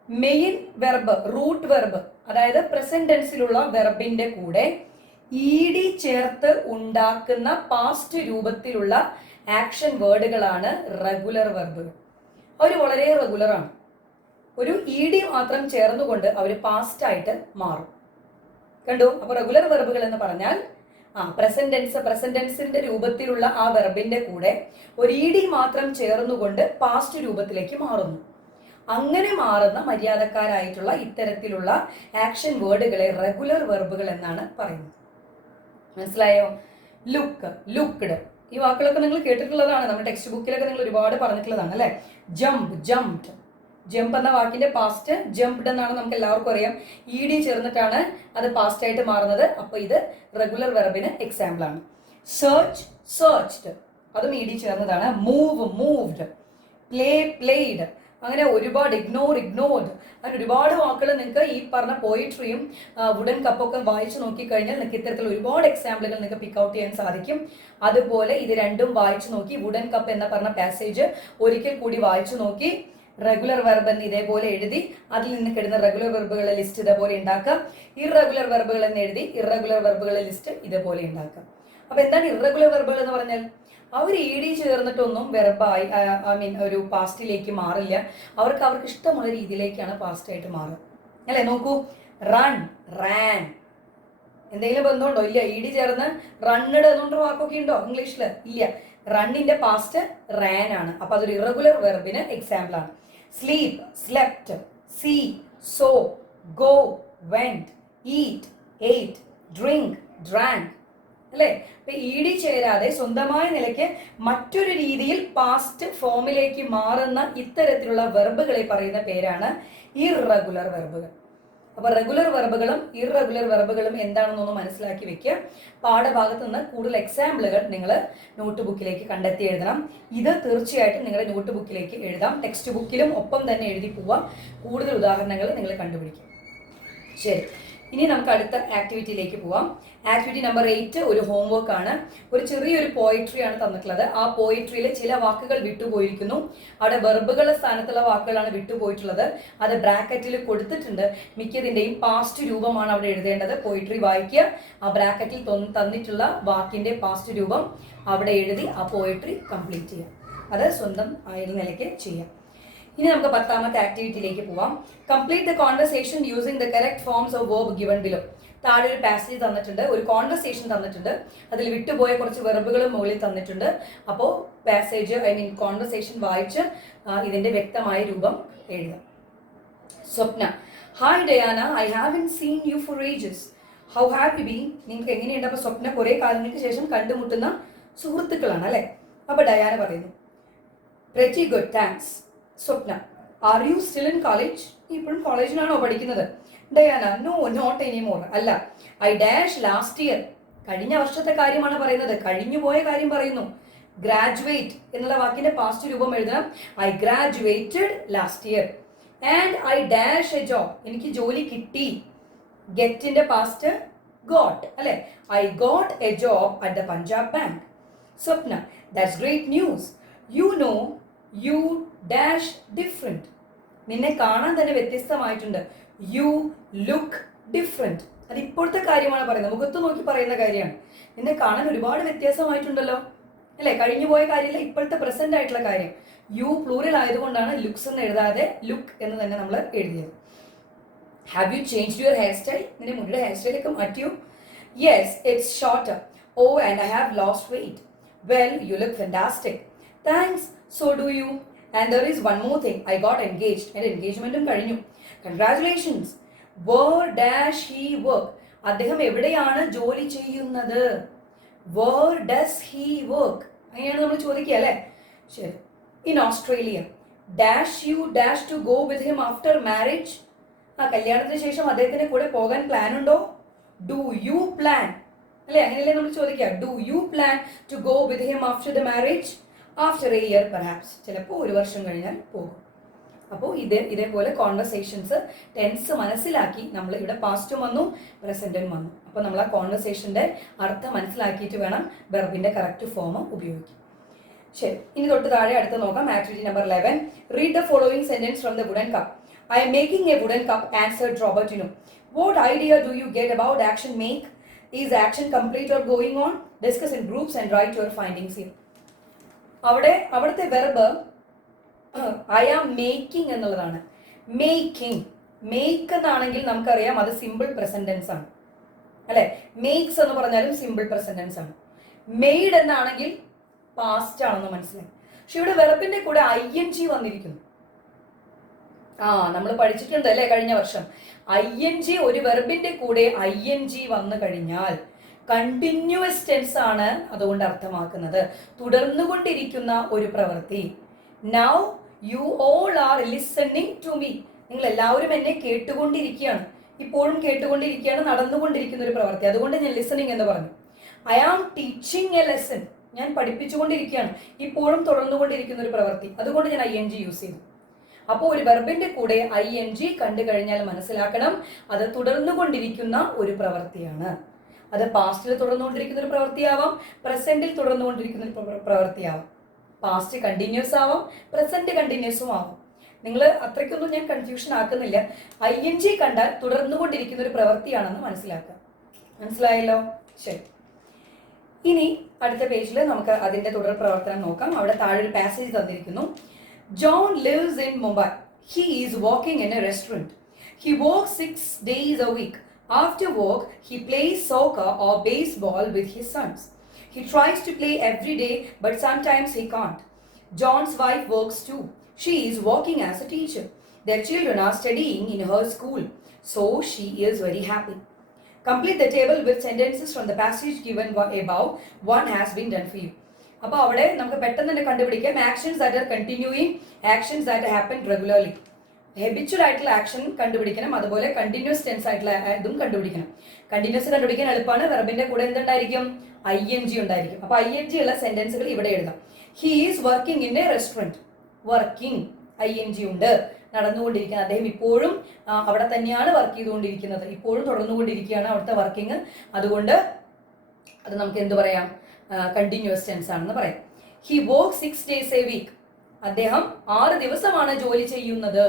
മെയിൻ വെർബ്, റൂട്ട് വെർബ്, അതായത് പ്രസന്റ് ടെൻസിലുള്ള വെർബിന്റെ കൂടെ ഇഡി ചേർത്ത് ഉണ്ടാക്കുന്ന പാസ്റ്റ് രൂപത്തിലുള്ള ആക്ഷൻ വേർഡുകളാണ് റെഗുലർ വെർബുകൾ. അവർ വളരെ റെഗുലറാണ്. ഒരു ഇഡി മാത്രം ചേർന്നുകൊണ്ട് അവർ പാസ്റ്റ് ആയിട്ട് മാറും. കണ്ടു? അപ്പൊ റെഗുലർ വെർബുകൾ എന്ന് പറഞ്ഞാൽ പ്രസന്റ് ടെൻസിന്റെ രൂപത്തിലുള്ള ആ വെർബിന്റെ കൂടെ ഒരു ഇഡി മാത്രം ചേർന്നുകൊണ്ട് പാസ്റ്റ് രൂപത്തിലേക്ക് മാറുന്നു. അങ്ങനെ മാറുന്ന മര്യാദക്കാരായിട്ടുള്ള ഇത്തരത്തിലുള്ള ആക്ഷൻ വേർഡുകളെ റെഗുലർ വെർബുകൾ എന്നാണ് പറയുന്നത്. മനസ്സിലായോ? ലുക്ക്, ലുക്ക്ഡ്, ഈ വാക്കുകളൊക്കെ നിങ്ങൾ കേട്ടിട്ടുള്ളതാണ്. നമ്മുടെ ടെക്സ്റ്റ് ബുക്കിലൊക്കെ നിങ്ങൾ ഒരുപാട് പറഞ്ഞിട്ടുള്ളതാണ് അല്ലെ. Jump, jumped. ജംപ് എന്ന വാക്കിന്റെ പാസ്റ്റ് ജംപ്ഡ് എന്നാണ് നമുക്ക് എല്ലാവർക്കും അറിയാം. ഇ ചേർന്നിട്ടാണ് അത് പാസ്റ്റ് ആയിട്ട് മാറുന്നത്. അപ്പൊ ഇത് റെഗുലർ വെർബിന് എക്സാമ്പിൾ ആണ്. സെർച്ച്, സെർച്ച്ഡ്, അതും ഇ ചേർന്നതാണ്. Move, moved. Play, played. അങ്ങനെ ഒരുപാട്. Ignore, ignored. അങ്ങനെ ഒരുപാട് വാക്കുകൾ നിങ്ങൾക്ക് ഈ പറഞ്ഞ പോയിട്രിയും വുഡൻ കപ്പൊക്കെ വായിച്ചു നോക്കിക്കഴിഞ്ഞാൽ നിങ്ങൾക്ക് ഇത്തരത്തിൽ ഒരുപാട് എക്സാമ്പിളുകൾ നിങ്ങൾക്ക് പിക്ക് ഔട്ട് ചെയ്യാൻ സാധിക്കും. അതുപോലെ ഇത് രണ്ടും വായിച്ചു നോക്കി, വുഡൻ കപ്പ് എന്ന പറഞ്ഞ പാസേജ് ഒരിക്കൽ കൂടി വായിച്ചു നോക്കി, റെഗുലർ വെർബ് എന്ന് ഇതേപോലെ എഴുതി അതിൽ നിന്ന് കിട്ടുന്ന റെഗുലർ വെർബുകളുടെ ലിസ്റ്റ് ഇതേപോലെ ഉണ്ടാക്കാം. ഇറഗുലർ വെർബുകൾ എന്ന് എഴുതി ഇറഗുലർ വെർബുകളുടെ ലിസ്റ്റ് ഇതേപോലെ ഉണ്ടാക്കാം. അപ്പൊ എന്താണ് ഇറഗുലർ വെർബുകൾ എന്ന് പറഞ്ഞാൽ? അവർ ചേർന്നിട്ടൊന്നും വെർബായി ഒരു പാസ്റ്റിലേക്ക് മാറില്ല. അവർക്ക് ഇഷ്ടമുള്ള രീതിയിലേക്കാണ് പാസ്റ്റ് ആയിട്ട് മാറുക അല്ലെ. നോക്കൂ, റൺ, റാൻ. എന്തെങ്കിലും ബന്ധമുണ്ടോ? ഇല്ല. ചേർന്ന് റണ്ണഡ് എന്നുകൊണ്ടൊരു വാക്കൊക്കെ ഉണ്ടോ ഇംഗ്ലീഷിൽ? ഇല്ല. റണ്ണിന്റെ പാസ്റ്റ് റാൻ ആണ്. അപ്പൊ അതൊരു ഇറഗുലർ വെർബിന് എക്സാമ്പിൾ ആണ്. Sleep, slept. See, saw, go, went. Eat, ate. Drink, drank. അല്ലെ. ഇപ്പൊ ചേരാതെ സ്വന്തമായ നിലയ്ക്ക് മറ്റൊരു രീതിയിൽ പാസ്റ്റ് ഫോമിലേക്ക് മാറുന്ന ഇത്തരത്തിലുള്ള വെർബുകളെ പറയുന്ന പേരാണ് ഇറഗുലർ വെർബുകൾ. അപ്പൊ റെഗുലർ വെർബുകളും ഇറഗുലർ വെർബുകളും എന്താണെന്നൊന്ന് മനസ്സിലാക്കി വെക്കുക. പാഠഭാഗത്ത് നിന്ന് കൂടുതൽ എക്സാമ്പിളുകൾ നിങ്ങൾ നോട്ട് ബുക്കിലേക്ക് കണ്ടെത്തി എഴുതണം. ഇത് തീർച്ചയായിട്ടും നിങ്ങളുടെ നോട്ട് ബുക്കിലേക്ക് എഴുതാം. ടെക്സ്റ്റ് ബുക്കിലും ഒപ്പം തന്നെ എഴുതി പോവാം. കൂടുതൽ ഉദാഹരണങ്ങൾ നിങ്ങൾ കണ്ടുപിടിക്കും. ശരി, ഇനി നമുക്ക് അടുത്ത ആക്ടിവിറ്റിയിലേക്ക് പോവാം. ആക്ടിവിറ്റി നമ്പർ 8 ഒരു ഹോംവർക്ക് ആണ്. ഒരു ചെറിയൊരു പോയിട്രി ആണ് തന്നിട്ടുള്ളത്. ആ പോയിട്രിയിൽ ചില വാക്കുകൾ വിട്ടുപോയിരിക്കുന്നു. അവിടെ വെർബുകളുടെ സ്ഥാനത്തുള്ള വാക്കുകളാണ് വിട്ടുപോയിട്ടുള്ളത്. അത് ബ്രാക്കറ്റിൽ കൊടുത്തിട്ടുണ്ട്. മിക്കതിൻ്റെയും പാസ്റ്റ് രൂപമാണ് അവിടെ എഴുതേണ്ടത്. പോയിട്രി വായിക്കുക, ആ ബ്രാക്കറ്റിൽ തന്നിട്ടുള്ള വാക്കിന്റെ പാസ്റ്റ് രൂപം അവിടെ എഴുതി ആ പോയിട്രി കംപ്ലീറ്റ് ചെയ്യുക. അത് സ്വന്തം ആയിരുന്ന നിലയ്ക്ക് ചെയ്യാം. ഇനി നമുക്ക് 10ാമത്തെ ആക്ടിവിറ്റിയിലേക്ക് പോവാം. Complete the conversation using the correct forms of verb given below. താഴെ ഒരു പാസേജ് തന്നിട്ടുണ്ട്, ഒരു കോൺവെർസേഷൻ തന്നിട്ടുണ്ട്. അതിൽ വിട്ടുപോയ കുറച്ച് വെർബുകളും മുകളിൽ തന്നിട്ടുണ്ട്. അപ്പോൾ പാസേജ് കോൺവെർസേഷൻ വായിച്ച് ഇതിന്റെ വ്യക്തമായ രൂപം എഴുതാം. Swapna, hi Diana, I haven't seen you for ages. How have you been? നിങ്ങൾക്ക് എങ്ങനെയുണ്ട്? അപ്പൊ സ്വപ്ന കുറെ കാലങ്ങൾക്ക് ശേഷം കണ്ടുമുട്ടുന്ന സുഹൃത്തുക്കളാണ് അല്ലെ. അപ്പൊ ഡയാന പറയുന്നു, pretty good, thanks. Swapna, are you still in college? ഇപ്പോഴും കോളേജിലാണോ പഠിക്കുന്നത്? Diana, no, not anymore. അല്ല, ഐ ഡാഷ് ലാസ്റ്റ് ഇയർ. കഴിഞ്ഞ വർഷത്തെ കാര്യമാണ് പറയുന്നത്, കഴിഞ്ഞു പോയ കാര്യം പറയുന്നു. ഗ്രാജുവേറ്റ് എന്നുള്ള വാക്കിന്റെ പാസ്റ്റ് രൂപം എഴുതണം. I graduated last year. And I dash a job. എനിക്ക് ജോലി കിട്ടി. ഗെറ്റിന്റെ പാസ്റ്റ് ഗോട്ട് അല്ലെ. I got a job at the Punjab bank. Swapna, that's great news. You know you dash different. നിന്നെ കാണാൻ തന്നെ വ്യത്യസ്തമായിട്ടുണ്ട്. You look different. അത് ഇപ്പോഴത്തെ കാര്യമാണ് പറയുന്നത്, മുഖത്ത് നോക്കി പറയുന്ന കാര്യമാണ്. നിന്നെ കാണാൻ ഒരുപാട് വ്യത്യാസമായിട്ടുണ്ടല്ലോ അല്ലെ. കഴിഞ്ഞു പോയ കാര്യമില്ല, ഇപ്പോഴത്തെ പ്രസന്റ് ആയിട്ടുള്ള കാര്യം. യു പ്ലൂറൽ ആയതുകൊണ്ടാണ് ലുക്സ് എന്ന് എഴുതാതെ ലുക്ക് എന്ന് തന്നെ നമ്മൾ എഴുതിയത്. Have you change your hair style? നിന്റെ മുടിയുടെ ഹെയർ സ്റ്റൈലൊക്കെ മാറ്റിയോ? Yes, it's shorter. Oh, and I have lost weight. Well, you look fantastic. Thanks, so do you. And there is one more thing. I got engaged. And engagement കഴിഞ്ഞു. Congratulations. Where dash he work? അദ്ദേഹം എവിടെയാണ് ജോലി ചെയ്യുന്നത്? Where does he work? അങ്ങനെയാണ് നമ്മൾ ചോദിക്കുക അല്ലേ. ശരി. In Australia. Dash you dash to go with him after marriage? കല്യാണത്തിന് ശേഷം അദ്ദേഹത്തിന്റെ കൂടെ പോകാൻ പ്ലാൻ ഉണ്ടോ? Do you plan? അല്ലെ, അങ്ങനെയല്ലേ നമ്മൾ ചോദിക്കുക. Do you plan to go with him after the marriage? After a year perhaps. ചിലപ്പോൾ ഒരു വർഷം കഴിഞ്ഞാൽ പോകും. അപ്പോൾ ഇതേപോലെ കോൺവെർസേഷൻസ് ടെൻസ് മനസ്സിലാക്കി നമ്മൾ ഇവിടെ പാസ്റ്റും വന്നു പ്രസന്റും വന്നു. അപ്പോൾ നമ്മൾ ആ കോൺവെർസേഷന്റെ അർത്ഥം മനസ്സിലാക്കിയിട്ട് വേണം വെർബിന്റെ കറക്റ്റ് ഫോം ഉപയോഗിക്കാൻ. ശരി, ഇനി തൊട്ട് താഴെ അടുത്ത് നോക്കാം. Activity number 11. Read the following sentence from the wooden cup. I am making a wooden cup, answered Robertino. What idea do you get about action make? Is action complete or going on? Discuss in groups and write your findings here. അവിടുത്തെ verb I am making എന്നുള്ളതാണ്. Making, make എന്നാണെങ്കിൽ നമുക്കറിയാം അത് simple present tense ആണ് അല്ലെ. Makes എന്ന് പറഞ്ഞാലും simple present tense ആണ്. മെയ്ഡ് എന്നാണെങ്കിൽ പാസ്റ്റ് ആണെന്ന് മനസ്സിലായി. പക്ഷെ ഇവിടെ വെർബിന്റെ കൂടെ ING വന്നിരിക്കുന്നു. നമ്മൾ പഠിച്ചിട്ടുണ്ട് അല്ലേ കഴിഞ്ഞ വർഷം. ING ഒരു വെർബിന്റെ കൂടെ ING വന്നു കഴിഞ്ഞാൽ കണ്ടിന്യൂസ് ടെൻസ് ആണ് അതുകൊണ്ട് അർത്ഥമാക്കുന്നത്, തുടർന്നുകൊണ്ടിരിക്കുന്ന ഒരു പ്രവൃത്തി. Now you all are listening to me. നിങ്ങൾ എല്ലാവരും എന്നെ കേട്ടുകൊണ്ടിരിക്കുകയാണ്, ഇപ്പോഴും കേട്ടുകൊണ്ടിരിക്കുകയാണ്, നടന്നുകൊണ്ടിരിക്കുന്ന ഒരു പ്രവൃത്തി. അതുകൊണ്ട് ഞാൻ ലിസണിങ് എന്ന് പറഞ്ഞു. I am teaching a lesson. ഞാൻ പഠിപ്പിച്ചുകൊണ്ടിരിക്കുകയാണ്, ഇപ്പോഴും തുടർന്നുകൊണ്ടിരിക്കുന്ന ഒരു പ്രവൃത്തി. അതുകൊണ്ട് ഞാൻ ING യൂസ് ചെയ്തു. അപ്പോൾ ഒരു വെർബിന്റെ കൂടെ ING കണ്ടു കഴിഞ്ഞാൽ മനസ്സിലാക്കണം അത് തുടർന്നുകൊണ്ടിരിക്കുന്ന ഒരു പ്രവൃത്തിയാണ്. അത് പാസ്റ്റിൽ തുടർന്നുകൊണ്ടിരിക്കുന്ന ഒരു പ്രവൃത്തിയാവാം, പ്രസന്റിൽ തുടർന്നുകൊണ്ടിരിക്കുന്ന ഒരു പ്രവൃത്തിയാവാം. പാസ്റ്റ് കണ്ടിന്യൂസ് ആവാം, പ്രസന്റ് കണ്ടിന്യൂസും ആവാം. നിങ്ങൾ അത്രയ്ക്കൊന്നും ഞാൻ കൺഫ്യൂഷൻ ആക്കുന്നില്ല. ING കണ്ടാൽ തുടർന്നുകൊണ്ടിരിക്കുന്ന ഒരു പ്രവൃത്തിയാണെന്ന് മനസ്സിലാക്കുക. മനസ്സിലായല്ലോ? ശരി. ഇനി അടുത്ത പേജിൽ നമുക്ക് അതിന്റെ തുടർ പ്രവർത്തനം നോക്കാം. അവിടെ താഴെ ഒരു പാസേജ് തന്നിരിക്കുന്നു. John lives in Mumbai. He is working in a restaurant. He works 6 days a week. After work, he plays soccer or baseball with his sons. He tries to play every day, but sometimes he can't. John's wife works too. She is working as a teacher. Their children are studying in her school, so she is very happy. Complete the table with sentences from the passage given above. One has been done for you. അപ്പോൾ അവിടെ നമുക്ക് പെട്ടെന്ന് തന്നെ കണ്ടുപിടിക്കാം actions that are continuing, actions that happen regularly. Habitual ആയിട്ടുള്ള action കണ്ടുപിടിക്കണം, അതുപോലെ continuous tense ആയിട്ടുള്ള ഇതും കണ്ടുപിടിക്കണം. കണ്ടിന്യൂസ് കണ്ടുപിടിക്കാൻ എളുപ്പമാണ്. വെർബിന്റെ കൂടെ എന്തുണ്ടായിരിക്കും? ING ഉണ്ടായിരിക്കും. അപ്പോൾ ING ഉള്ള സെന്റൻസുകൾ ഇവിടെ എഴുതാം. He is working in A restaurant. Working ING ഉണ്ട്, നടന്നുകൊണ്ടിരിക്കുന്നത്. അദ്ദേഹം ഇപ്പോഴും അവിടെ തന്നെയാണ് വർക്ക് ചെയ്തുകൊണ്ടിരിക്കുന്നത്, ഇപ്പോഴും തുടർന്നുകൊണ്ടിരിക്കുകയാണ് അവിടുത്തെ വർക്കിംഗ്. അതുകൊണ്ട് അത് നമുക്ക് എന്ത് പറയാം? കണ്ടിന്യൂസ് ടെൻസ് ആണെന്ന് പറയാം. He work 6 days a week. അദ്ദേഹം 6 ദിവസമാണ് ജോലി ചെയ്യുന്നത്.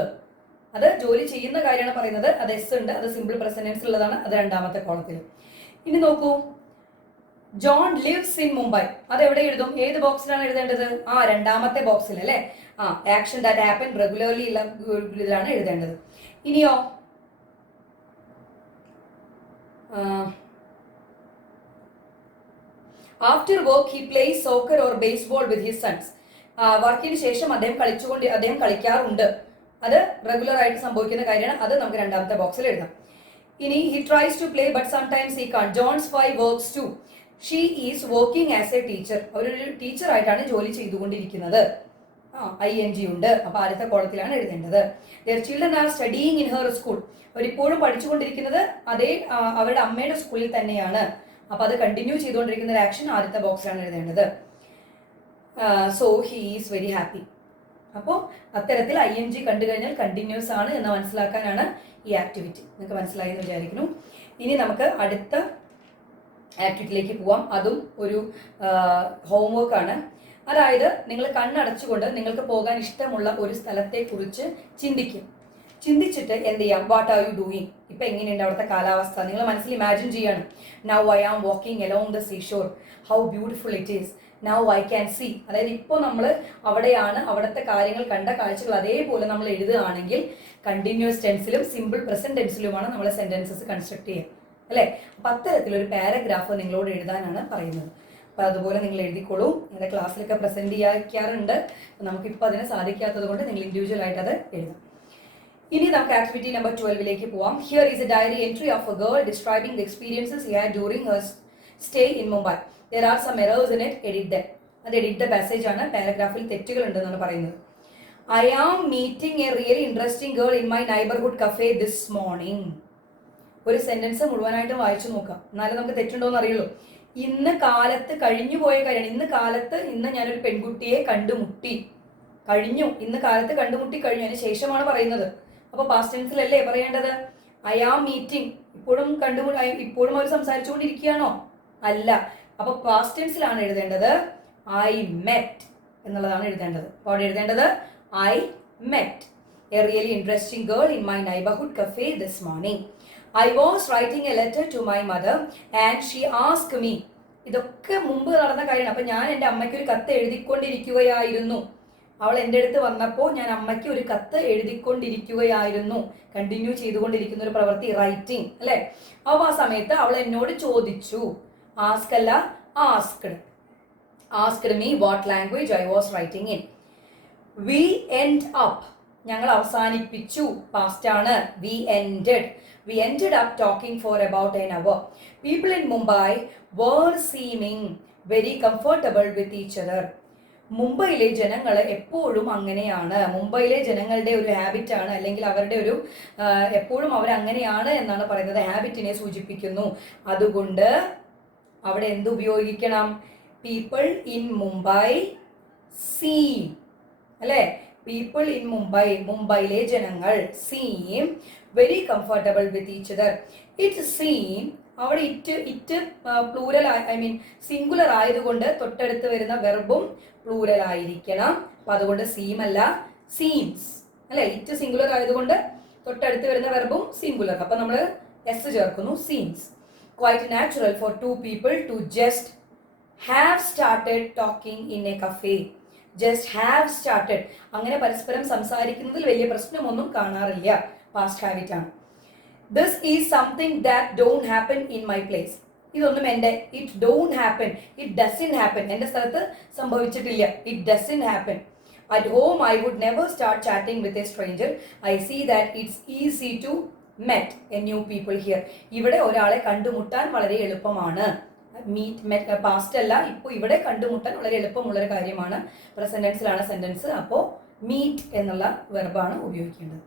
അത് ജോലി ചെയ്യുന്ന കാര്യമാണ് പറയുന്നത്. അത് എസ് ഉണ്ട്, അത് സിമ്പിൾ പ്രസന്റ് ഉള്ളതാണ്, അത് രണ്ടാമത്തെ കോളത്തിൽ. ഇനി നോക്കൂ, ജോൺ ലിവ്സ് ഇൻ മുംബൈ. അത് എവിടെ എഴുതും? ഏത് ബോക്സിലാണ് എഴുതേണ്ടത്? രണ്ടാമത്തെ ബോക്സിൽ അല്ലേ. ആക്ഷൻ ദാറ്റ് ഹാപ്പൻ റെഗുലർലി ഉള്ള ഇതിലാണ് എഴുതേണ്ടത്. ഇനിയോ after work he place soccer or baseball with his sons. വർക്കിന് ശേഷം അദ്ദേഹം കളിക്കാറുണ്ട്. അത് റെഗുലർ ആയിട്ട് സംഭവിക്കുന്ന കാര്യമാണ്. അത് നമുക്ക് രണ്ടാമത്തെ ബോക്സിൽ എഴുതാം. ഇനി he tries to play but sometimes he can't. John's wife works too. She is working as a teacher. അവരൊരു ടീച്ചർ ആയിട്ടാണ് ജോലി ചെയ്തുകൊണ്ടിരിക്കുന്നത്. ING ഉണ്ട്. അപ്പൊ ആദ്യത്തെ കോളത്തിലാണ് എഴുതേണ്ടത്. Their children are studying in her school. അവരിപ്പോഴും പഠിച്ചുകൊണ്ടിരിക്കുന്നത് അവരുടെ അമ്മയുടെ സ്കൂളിൽ തന്നെയാണ്. അപ്പൊ അത് കണ്ടിന്യൂ ചെയ്തുകൊണ്ടിരിക്കുന്ന ഒരു ആക്ഷൻ ആദ്യത്തെ ബോക്സിലാണ് എഴുതേണ്ടത്. So he is very happy. അപ്പോൾ അത്തരത്തിൽ ING കണ്ടു കഴിഞ്ഞാൽ കണ്ടിന്യൂസ് ആണ് എന്ന് മനസ്സിലാക്കാനാണ് ഈ ആക്ടിവിറ്റി. നിങ്ങൾക്ക് മനസ്സിലായി എന്ന് വിചാരിക്കുന്നു. ഇനി നമുക്ക് അടുത്ത ആക്ടിവിറ്റിയിലേക്ക് പോവാം. അതും ഒരു ഹോംവർക്ക് ആണ്. അതായത് നിങ്ങൾ കണ്ണടച്ചുകൊണ്ട് നിങ്ങൾക്ക് പോകാൻ ഇഷ്ടമുള്ള ഒരു സ്ഥലത്തെ കുറിച്ച് ചിന്തിച്ചിട്ട് എന്ത് ചെയ്യാം? What are you doing? ഇപ്പൊ എങ്ങനെയുണ്ട് അവിടുത്തെ കാലാവസ്ഥ? നിങ്ങൾ മനസ്സിൽ ഇമാജിൻ ചെയ്യാണ്. Now I am walking along the seashore, how beautiful it is. Now I can see. അതായത് ഇപ്പോൾ നമ്മൾ അവിടെയാണ്, അവിടുത്തെ കാര്യങ്ങൾ കണ്ട കാഴ്ചകൾ അതേപോലെ നമ്മൾ എഴുതുകയാണെങ്കിൽ കണ്ടിന്യൂസ് ടെൻസിലും സിമ്പിൾ പ്രസന്റ് ടെൻസിലുമാണ് നമ്മൾ സെന്റൻസസ് കൺസ്ട്രക്ട് ചെയ്യുക, അല്ലേ? അപ്പൊ അത്തരത്തിലൊരു പാരഗ്രാഫ് നിങ്ങളോട് എഴുതാനാണ് പറയുന്നത്. അപ്പോൾ അതുപോലെ നിങ്ങൾ എഴുതിക്കോളൂ. നിങ്ങളുടെ ക്ലാസ്സിലൊക്കെ പ്രസന്റ് ചെയ്യാറുണ്ട്. നമുക്കിപ്പോൾ അതിന് സാധിക്കാത്തത് കൊണ്ട് നിങ്ങൾ ഇൻഡിവിജ്വൽ ആയിട്ട് അത് എഴുതാം. ഇനി നമുക്ക് ആക്ടിവിറ്റി നമ്പർ 12ലേക്ക് പോവാം. Here is a diary entry of a girl describing the experiences he had during her stay in Mumbai. There are some errors in it, edit them. അത് എഡിറ്റ് ദ പാസേജ് ആണ്. പാരഗ്രാഫിൽ തെറ്റുകൾ ഉണ്ടെന്നാണ് പറയുന്നത്. I am meeting a really interesting girl in my neighbourhood cafe this morning. ഒരു sentence മുഴുവനായിട്ടും വായിച്ചു നോക്കാം, എന്നാലും നമുക്ക് തെറ്റുണ്ടോ എന്ന് അറിയുള്ളൂ. ഇന്ന് കാലത്ത് കഴിഞ്ഞു പോയ കാര്യമാണ്. ഇന്ന് ഞാനൊരു പെൺകുട്ടിയെ കണ്ടുമുട്ടി കഴിഞ്ഞു. ഇന്ന് കാലത്ത് കണ്ടുമുട്ടി കഴിഞ്ഞു. അതിന് ശേഷമാണ് പറയുന്നത്. അപ്പൊ പാസ്റ്റ് ടെൻസിലല്ലേ പറയേണ്ടത്? I am meeting. ഇപ്പോഴും അവർ സംസാരിച്ചുകൊണ്ടിരിക്കുകയാണോ? അല്ല. അപ്പൊ പാസ്റ്റ് ടെൻസിലാണ് എഴുതേണ്ടത്. ഐ മെറ്റ് എന്നുള്ളതാണ് എഴുതേണ്ടത്. അപ്പോൾ അവിടെ എഴുതേണ്ടത് I met A really interesting girl in my neighbourhood cafe this morning. I was writing a letter to my mother and she asked me. ഇതൊക്കെ മുമ്പ് നടന്ന കാര്യമാണ്. അപ്പൊ ഞാൻ എൻ്റെ അമ്മയ്ക്ക് ഒരു കത്ത് എഴുതിക്കൊണ്ടിരിക്കുകയായിരുന്നു. അവൾ എൻ്റെ അടുത്ത് വന്നപ്പോൾ ഞാൻ അമ്മയ്ക്ക് ഒരു കത്ത് എഴുതിക്കൊണ്ടിരിക്കുകയായിരുന്നു. കണ്ടിന്യൂ ചെയ്തുകൊണ്ടിരിക്കുന്ന ഒരു പ്രവൃത്തി, റൈറ്റിംഗ്, അല്ലെ? അപ്പോൾ ആ സമയത്ത് അവൾ എന്നോട് ചോദിച്ചു. ആസ്ക് അല്ല, asked me what language I was writing in. We end up. ഞങ്ങൾ അവസാനിപ്പിച്ചു. പാസ്റ്റ് ആണ്. We ended up talking for about an hour. People in Mumbai were seeming very comfortable with each other. മുംബൈയിലെ ജനങ്ങൾ എപ്പോഴും അങ്ങനെയാണ്. മുംബൈയിലെ ജനങ്ങളുടെ ഒരു ഹാബിറ്റാണ്, അല്ലെങ്കിൽ അവരുടെ ഒരു എപ്പോഴും അവരങ്ങനെയാണ് എന്നാണ് പറയുന്നത്. ഹാബിറ്റിനെ സൂചിപ്പിക്കുന്നു. അതുകൊണ്ട് അവിടെ എന്ത് ഉപയോഗിക്കണം? പീപ്പിൾ ഇൻ മുംബൈ സീം, അല്ലേ? പീപ്പിൾ ഇൻ മുംബൈ, മുംബൈയിലെ ജനങ്ങൾ seem very comfortable with each other. It seem, അവിടെ it plural, I mean singular ആയതുകൊണ്ട് തൊട്ടടുത്ത് വരുന്ന വെർബും പ്ലൂറൽ ആയിരിക്കണം. അപ്പൊ അതുകൊണ്ട് സീം അല്ല, സീംസ്, അല്ലെ? ഇറ്റ് സിംഗുലർ ആയതുകൊണ്ട് തൊട്ടടുത്ത് വരുന്ന വെർബും സിംഗുലർ. അപ്പൊ നമ്മൾ എസ് ചേർക്കുന്നു, seems. Quite natural for two people to just have started talking in a cafe. Just have started. അങ്ങനെ പരസ്പരം സംസാരിക്കുന്നതിൽ വലിയ പ്രശ്നമൊന്നും കാണാറില്ല. പാസ്റ്റ് ഹാബിറ്റ് ആണ്. This is something that don't happen in my place. ഇതൊന്നും എൻ്റെ, it don't happen, it doesn't happen, എൻ്റെ സ്ഥലത്ത് സംഭവിച്ചിട്ടില്ല. It doesn't happen. At home I would never start chatting with a stranger. I see that it's easy to met a new people here. ഇവിടെ ഒരാളെ കണ്ടുമുട്ടാൻ വളരെ എളുപ്പമാണ്. Meet past അല്ല, ഇപ്പോൾ ഇവിടെ കണ്ടുമുട്ടാൻ വളരെ എളുപ്പമുള്ളൊരു കാര്യമാണ്. പ്രസന്റ് ടെൻസിലാണ് സെന്റൻസ്, അപ്പോൾ മീറ്റ് എന്നുള്ള വെർബാണ് ഉപയോഗിക്കേണ്ടത്.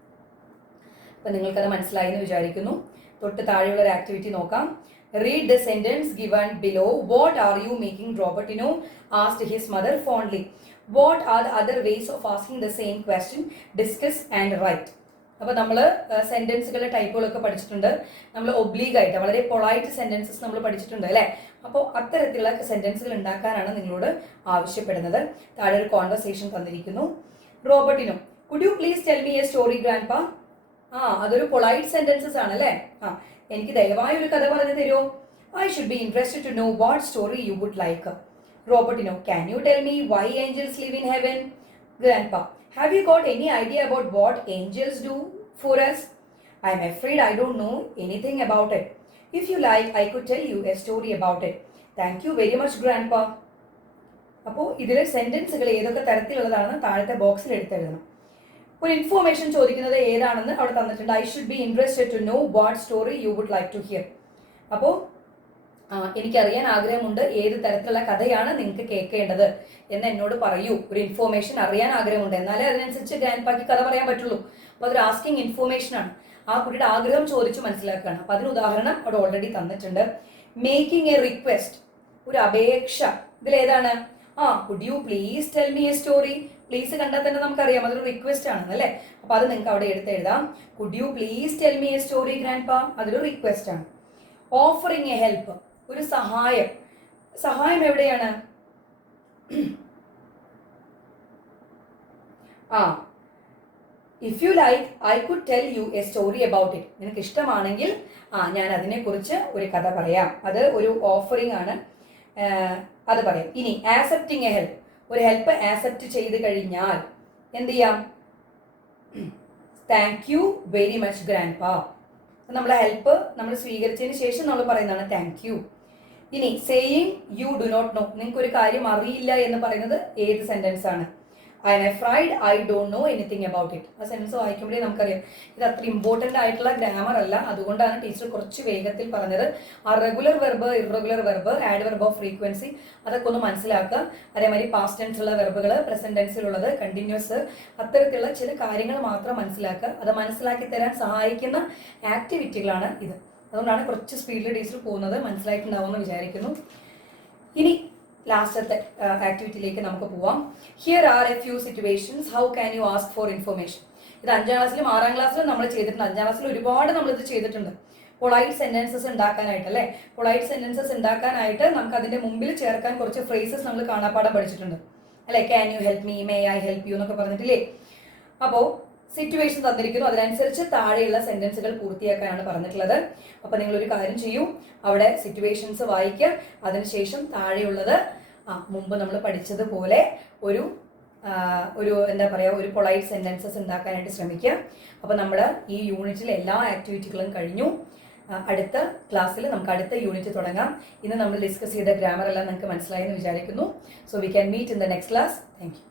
അപ്പം നിങ്ങൾക്കത് മനസ്സിലായി എന്ന് വിചാരിക്കുന്നു. തൊട്ട് താഴെയുള്ള ഒരു ആക്ടിവിറ്റി നോക്കാം. Read the sentence given below. What are you making? Robertino asked his mother fondly. What are the other ways of asking the same question? Discuss and write. അപ്പോൾ നമ്മൾ സെന്റൻസുകളുടെ ടൈപ്പുകളൊക്കെ പഠിച്ചിട്ടുണ്ട്. നമ്മൾ ഒബ്ലീഗ് ആയിട്ട് വളരെ പൊളൈറ്റ് സെന്റൻസസ് നമ്മൾ പഠിച്ചിട്ടുണ്ട്, അല്ലേ? അപ്പോൾ അത്തരത്തിലുള്ള സെന്റൻസുകൾ ഉണ്ടാക്കാനാണ് നിങ്ങളോട് ആവശ്യപ്പെടുന്നത്. താഴെ ഒരു കോൺവെർസേഷൻ തന്നിരിക്കുന്നു. Robertino, could you please tell me a story grand പാ? അതൊരു പൊളൈറ്റ് സെന്റൻസസ് ആണ്, അല്ലേ? എനിക്ക് ദയവായി ഒരു കഥ പറഞ്ഞു തരുമോ? I should be interested to know what story you would like. Robertino, can you tell me why angels live in heaven? Grandpa, have you got any idea about what angels do for us? I'm afraid I don't know anything about it. If you like, I could tell you a story about it. Thank you very much, Grandpa. അപ്പോൾ ഇതിലെ സെന്റൻസുകൾ ഏതൊക്കെ തരത്തിലുള്ളതാണെന്ന് താഴത്തെ ബോക്സിൽ എടുത്തെഴുതണം. ഒരു information ചോദിക്കുന്നത് ഏതാണെന്ന് അവിടെ തന്നിട്ടുണ്ട്. I should be interested to know what story you would like to hear. അപ്പോൾ എനിക്കറിയാൻ ആഗ്രഹമുണ്ട് ഏത് തരത്തിലുള്ള കഥയാണ് നിങ്ങൾക്ക് കേൾക്കേണ്ടത് എന്ന് എന്നോട് പറയൂ. ഒരു ഇൻഫോർമേഷൻ അറിയാൻ ആഗ്രഹമുണ്ട്, എന്നാലേ അതിനനുസരിച്ച് ഗ്രാൻഡ്പാക്ക് കഥ പറയാൻ പറ്റുള്ളൂ. അപ്പോൾ അതൊരു ആസ്കിങ് ഇൻഫോർമേഷൻ ആണ്. ആ കുട്ടിയുടെ ആഗ്രഹം ചോദിച്ചു മനസ്സിലാക്കുകയാണ്. അപ്പോൾ അതിന് ഉദാഹരണം അവിടെ ഓൾറെഡി തന്നിട്ടുണ്ട്. മേക്കിംഗ് എ റിക്വസ്റ്റ്, ഒരു അപേക്ഷ. ഇതിലേതാണ്? Could you please tell me a story. Please കണ്ടാൽ തന്നെ നമുക്കറിയാം അതൊരു റിക്വസ്റ്റ് ആണ്, അല്ലേ? അപ്പോൾ അത് നിങ്ങൾക്ക് അവിടെ എടുത്തെഴുതാം. Could you please tell me a story grandpa, അതൊരു റിക്വസ്റ്റ് ആണ്. ഓഫറിങ് എ ഹെൽപ്പ്, ഒരു സഹായം. സഹായം എവിടെയാണ്? If you like I could tell you a story about it. നിനക്ക് ഇഷ്ടമാണെങ്കിൽ ഞാൻ അതിനെക്കുറിച്ച് ഒരു കഥ പറയാം. അത് ഒരു ഓഫറിങ് ആണ്, അത് പറയാം. ഇനി ആക്സെപ്റ്റിംഗ് എ ഹെൽപ്പ്, ഒരു ഹെൽപ്പ് ആക്സെപ്റ്റ് ചെയ്ത് കഴിഞ്ഞാൽ എന്ത് ചെയ്യാം? Thank you very much grandpa. നമ്മളെ ഹെൽപ്പ് നമ്മൾ സ്വീകരിച്ചതിന് ശേഷം നമ്മൾ പറയുന്നതാണ് താങ്ക് യു. ഇനി saying you do not know, നിങ്ങൾക്ക് ഒരു കാര്യം അറിയില്ല എന്ന് പറയുന്നത് ഏത് സെന്റൻസ് ആണ്? I am afraid I don't know anything about it. ആ സെന്റൻസ് വായിക്കുമ്പോഴേ നമുക്കറിയാം ഇത് അത്ര ഇമ്പോർട്ടൻ്റ് ആയിട്ടുള്ള ഗ്രാമർ അല്ല. അതുകൊണ്ടാണ് ടീച്ചർ കുറച്ച് വേഗത്തിൽ പറഞ്ഞത്. ആ regular verb, irregular verb, add verb of frequency, അതൊക്കെ ഒന്ന് മനസ്സിലാക്കുക. അതേമാതിരി പാസ്റ്റ് ടെൻസ് ഉള്ള വെർബുകൾ, പ്രസന്റ് ടെൻസിലുള്ളത്, കണ്ടിന്യൂസ്, അത്തരത്തിലുള്ള ചില കാര്യങ്ങൾ മാത്രം മനസ്സിലാക്കുക. അത് മനസ്സിലാക്കി തരാൻ സഹായിക്കുന്ന ആക്ടിവിറ്റികളാണ് ഇത്. അതുകൊണ്ടാണ് കുറച്ച് സ്പീഡിൽ ടീച്ചർ പോകുന്നത്. മനസ്സിലായിട്ടുണ്ടാവുമെന്ന് വിചാരിക്കുന്നു. ഇനി ലാസ്റ്റത്തെ ആക്ടിവിറ്റിയിലേക്ക് നമുക്ക് പോവാം. Here are a few situations how can you ask for information. ഇത് 5ാം ക്ലാസ്സിലും 6ാം ക്ലാസ്സിലും നമ്മൾ ചെയ്തിട്ടുണ്ട്. 5ാം ക്ലാസ്സിൽ ഒരുപാട് നമ്മളിത് ചെയ്തിട്ടുണ്ട്. പൊളൈറ്റ് സെന്റൻസസ് ഉണ്ടാക്കാനായിട്ട്, അല്ലേ? പൊളൈറ്റ് സെന്റൻസസ് ഉണ്ടാക്കാനായിട്ട് നമുക്ക് അതിന്റെ മുമ്പിൽ ചേർക്കാൻ കുറച്ച് ഫ്രേസസ് നമ്മൾ കാണാപ്പാഠം പഠിച്ചിട്ടുണ്ട്, അല്ലെ? Can you help me, may I help you എന്നൊക്കെ പറഞ്ഞിട്ടില്ലേ? അപ്പോൾ സിറ്റുവേഷൻ തന്നിരിക്കുന്നു, അതിനനുസരിച്ച് താഴെയുള്ള സെന്റൻസുകൾ പൂർത്തിയാക്കാനാണ് പറഞ്ഞിട്ടുള്ളത്. അപ്പോൾ നിങ്ങളൊരു കാര്യം ചെയ്യൂ, അവിടെ സിറ്റുവേഷൻസ് വായിക്കുക, അതിനുശേഷം താഴെയുള്ളത് മുമ്പ് നമ്മൾ പഠിച്ചതുപോലെ ഒരു എന്താ പറയുക, ഒരു പൊളൈറ്റ് സെന്റൻസസ് ഉണ്ടാക്കാനായിട്ട് ശ്രമിക്കുക. അപ്പോൾ നമ്മുടെ ഈ യൂണിറ്റിലെ എല്ലാ ആക്ടിവിറ്റികളും കഴിഞ്ഞു. അടുത്ത ക്ലാസ്സിൽ നമുക്ക് അടുത്ത യൂണിറ്റ് തുടങ്ങാം. ഇന്ന് നമ്മൾ ഡിസ്കസ് ചെയ്ത ഗ്രാമർ എല്ലാം നിങ്ങൾക്ക് മനസ്സിലായെന്ന് വിചാരിക്കുന്നു. So we can meet in the next class. Thank U.